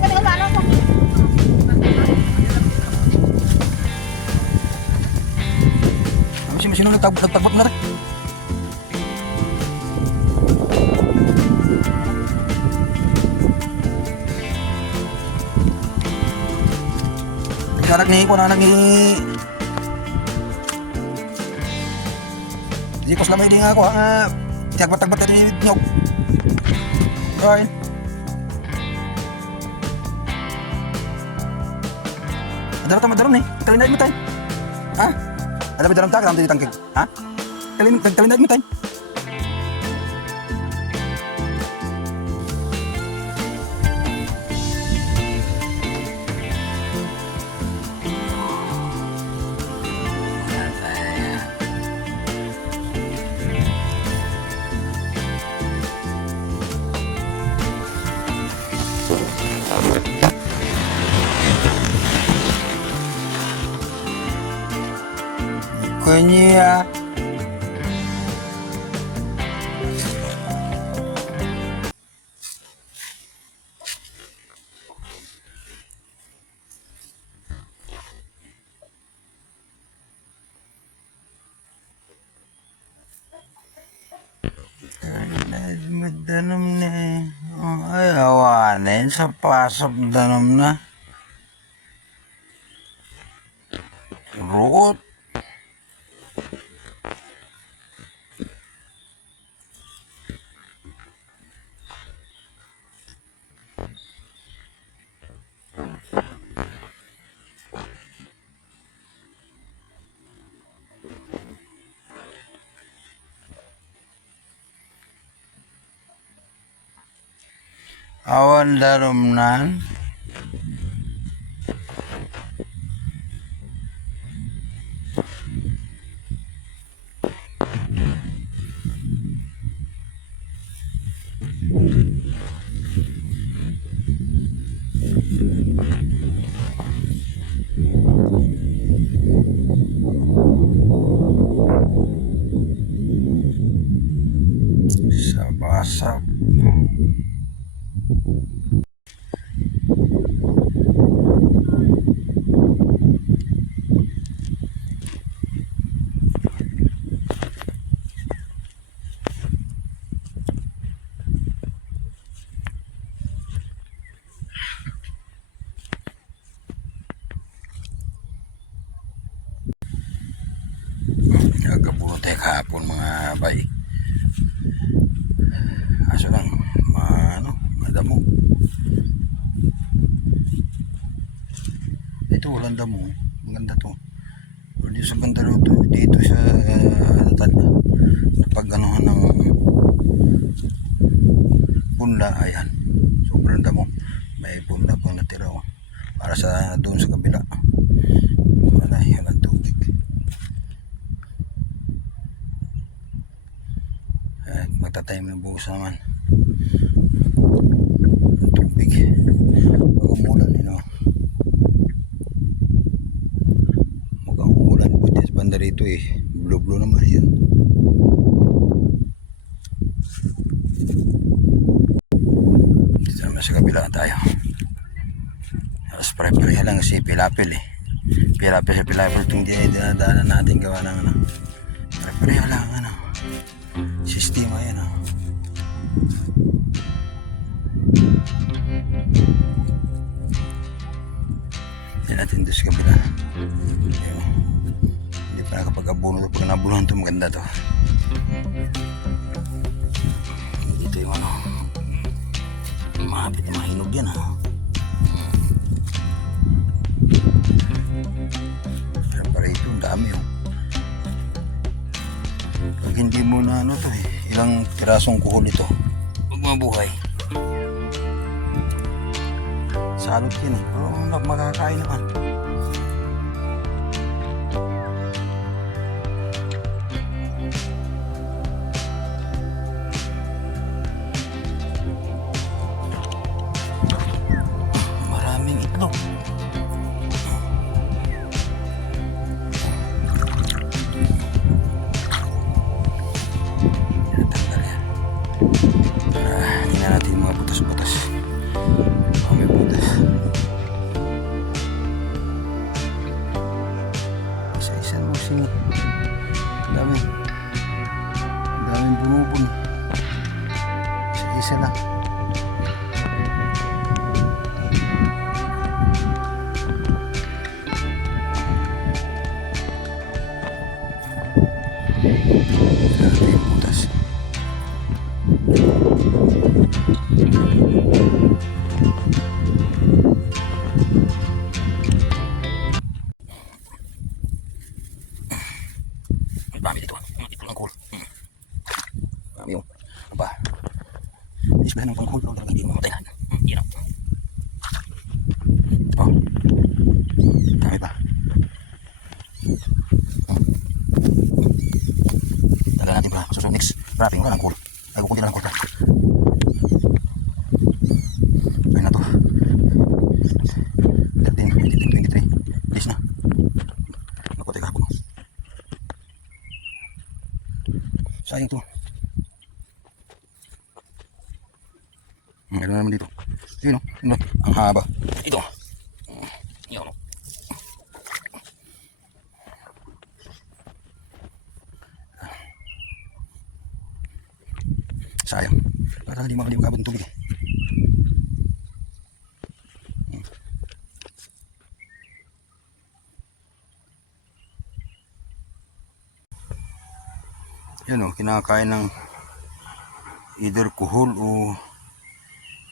Ano si Masino nagtagpag ni, kunanak ni Jadi selama ini aku ah, ha, tiap batak-batak nyok. Right. Adara tama daron ni. Kalinay mo tayo. Ha? Ada ba daron ta kam di tangkig? Ha? Kalin kalinay mo tayo. Kanya. Danom na eh. Ay, awanin sa pasap danom na. Awan darumnan. Sa basap. Nagabuti kahapon mga bay. Aso lang, ma, ano, madamo. Ito, walang damo. Maganda to. Pero dito sa ganda rin to, dito sa uh, napag-anuhan ng punla, ayan. Sobrang damo. May punla pang natira. Oh. Para sa doon sa kabila. Wala, walang tubig. At magtatime ng buhos naman. Ang tubig. Pag umulan, you know. Mukhang umulan. Pwede sa banda rito eh. Blue-blue naman yan. Naman sa kabila tayo. Tapos pare-pareha lang si Pilapil eh. Pilapil sa Pilapil itong dinadaanan natin gawa ng ano. Pare-pareha lang ano sistema yan ah. Yan natin doon sa kabila. Hindi pa nakapag-abuno. Pag nabunuhan to maganda to. Dito yung ano. Mahapit na mahinog yan ah. Pero para ito, ang dami oh. Pag hindi mo na ano to eh, ilang pirasong kuhol ito. Huwag mabuhay. Salot yun eh. Pero makakain naman. Wrapping ka ng cool. Ay, kukunti lang ng cool pa. Ayun na to. 13, 23, 23. Bilis na. Naku, teka hapon. Sayang to. Meron naman dito. Yun o. Yun o. Ang haba. Ito. Yun o. Sayang. Makaliwag ng tubig eh. Yan o, kinakain ng either kuhol o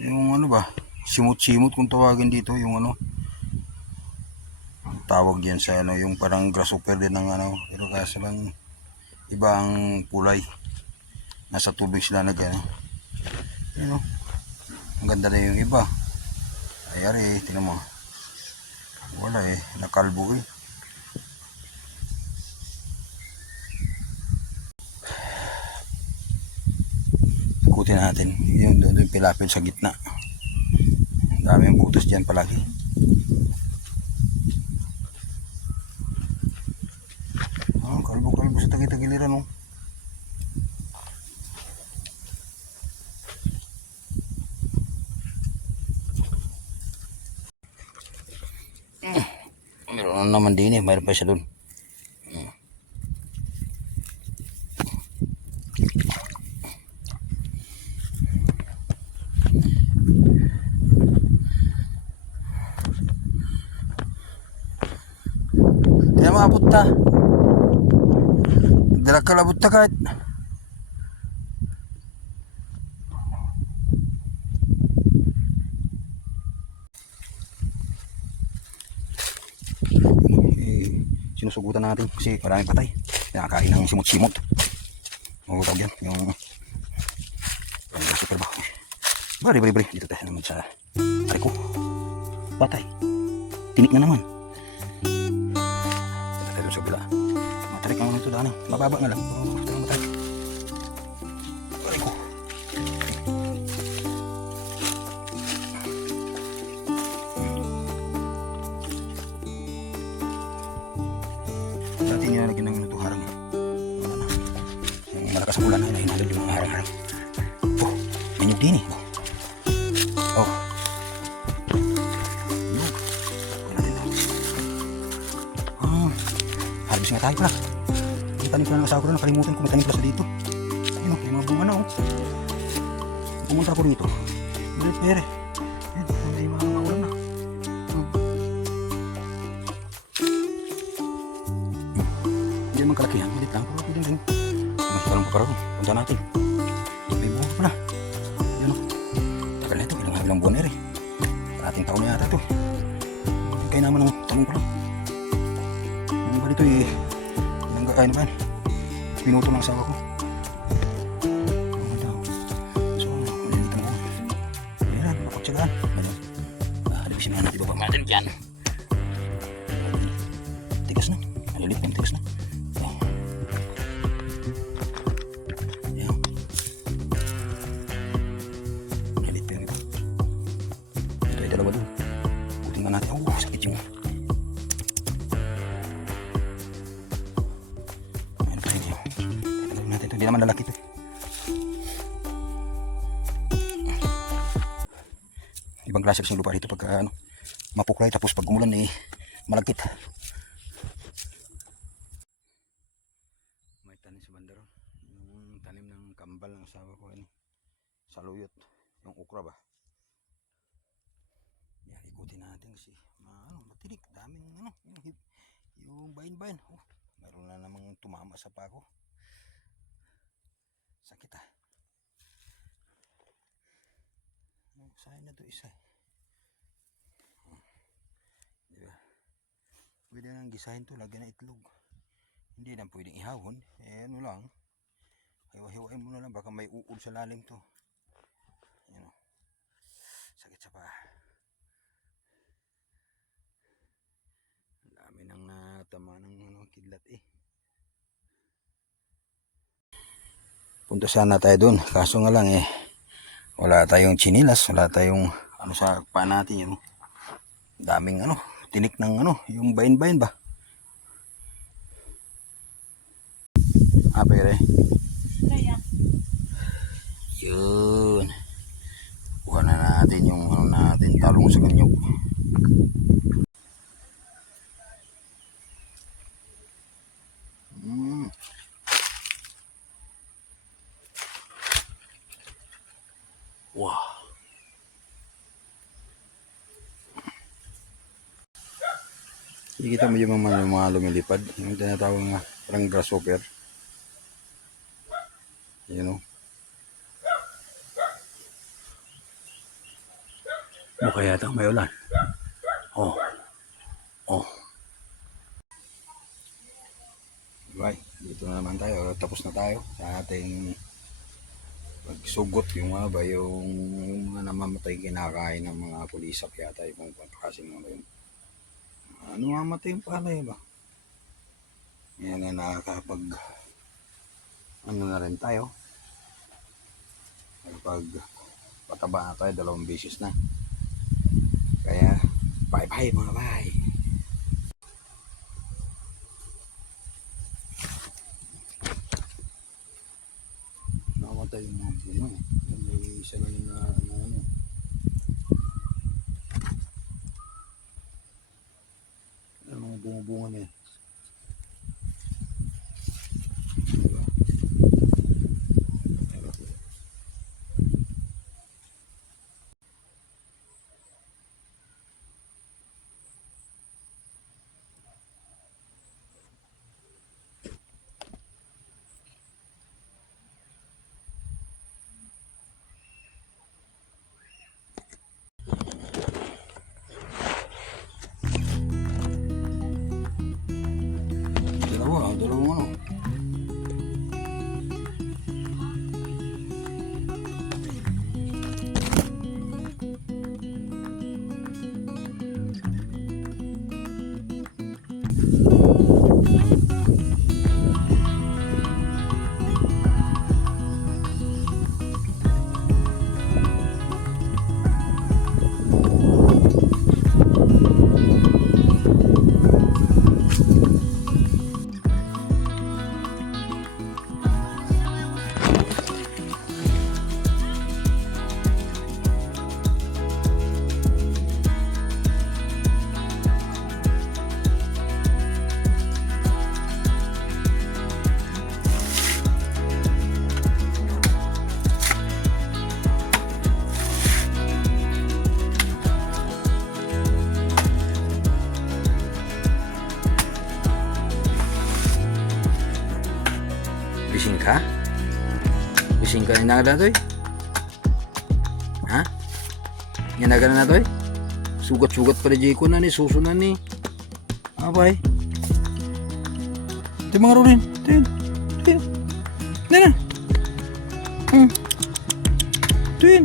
yung ano ba, simut-simut kung tawagin dito, yung ano, tawag yan sa ano, yung parang grasshopper din ng ano, pero kaso lang ibang kulay. Nasa tubig sila nag ano. Yan o, ang ganda na yung iba. Ayari, tinan mo. Wala eh, nakalbo eh. ikutin natin yung doon yung pilapil sa gitna Ang daming butas dyan palagi oh, kalbo kalbo sa tagi-tagiliran oh. Naman din eh mayroon pa siya doon Kaya maabot ta. Dala ka kahit. Sinusugutan natin kasi maraming patay. Nakakain ng simot-simot. O tawag yan, yung super ba? Bari, bari, bari. Dito tayo naman sa Ariko. Patay. Tinik na naman. Tayo sa bila. Matarik ang ito daan. Mababa nga lang. Dati nilalagyan ng ito harang. Wala na. Yung malakas ang ulan na hinalog yung mga harang-harang. Oh, nyug din eh. Oh. Natin ito. Ah, harvest nga tayo pala. Yung tanim ko na ng asawa ko na, nakalimutan ko, may tanim pala sa dito. Ayun, may mga bunga na oh. Pumunta ako dito. Hindi, pere. Hindi naman kalakihan, hindi lang, pero pwede rin. Mas talong pa rin, punta natin. May bunga pala. Ayun oh. Tagal na ito, ilang ilang buwan na rin. Ating taon na yata ito. Kaya naman ng talong ko lang. Ang ba dito eh, ilang kakain naman. Pinuto ng asawa ko. Ano daw? So, malilitan ko. Ayan, Kasi yung lupa dito pagka ano, mapuklay tapos pag umulan eh malagkit. ng asawa ko ini. Saluyot. Yung ukra ba? Yan, ikutin natin kasi ma, ano, matinik. Daming ano, yung, yung bain-bain. Oh, meron na namang tumama sa pako. Sakit ah. Sayang na to isa. eh. Oh, Di ba? Pwede nang gisahin to, lagyan ng itlog. Hindi na pwedeng ihawon. Eh ano lang. Hiwa-hiwain mo na lang. Baka may uod sa lalim to. Yan o. Sakit sa paa. Dami nang natama ng ano, kidlat eh. Punta sana tayo doon. Kaso nga lang eh. Wala tayong chinilas. Wala tayong ano sa paa natin yun. Daming ano. Tinik ng ano. Yung bain-bain ba? Ah, pere. Yun. Kuha na natin yung ano natin, talong sa kanyog. Mm. Wow. Kikita mo yung mga, mga lumilipad. Yung tinatawag nga parang grasshopper. You know? Mukha yata may ulan. Oh. Oh. Right. Dito na naman tayo. Tapos na tayo sa ating pagsugot yung mga ba yung mga namamatay kinakain ng mga pulisak yata yung pagkakasing mga yun. Ano mamatay yung palay ba? Yan na nakakapag ano na rin tayo. Pag pataba na tayo, dalawang beses na. Kaya, bye-bye mga bye. Namatay yung mga bunga eh. May isa lang na Ka na na toy? Ha? Ginaga na toy? Sugat-sugat pa ni Jayco na ni, suso na ni. Abay. Ito mga runin. Ito yun. Ito yun. Ito na. Hmm. Ito yun.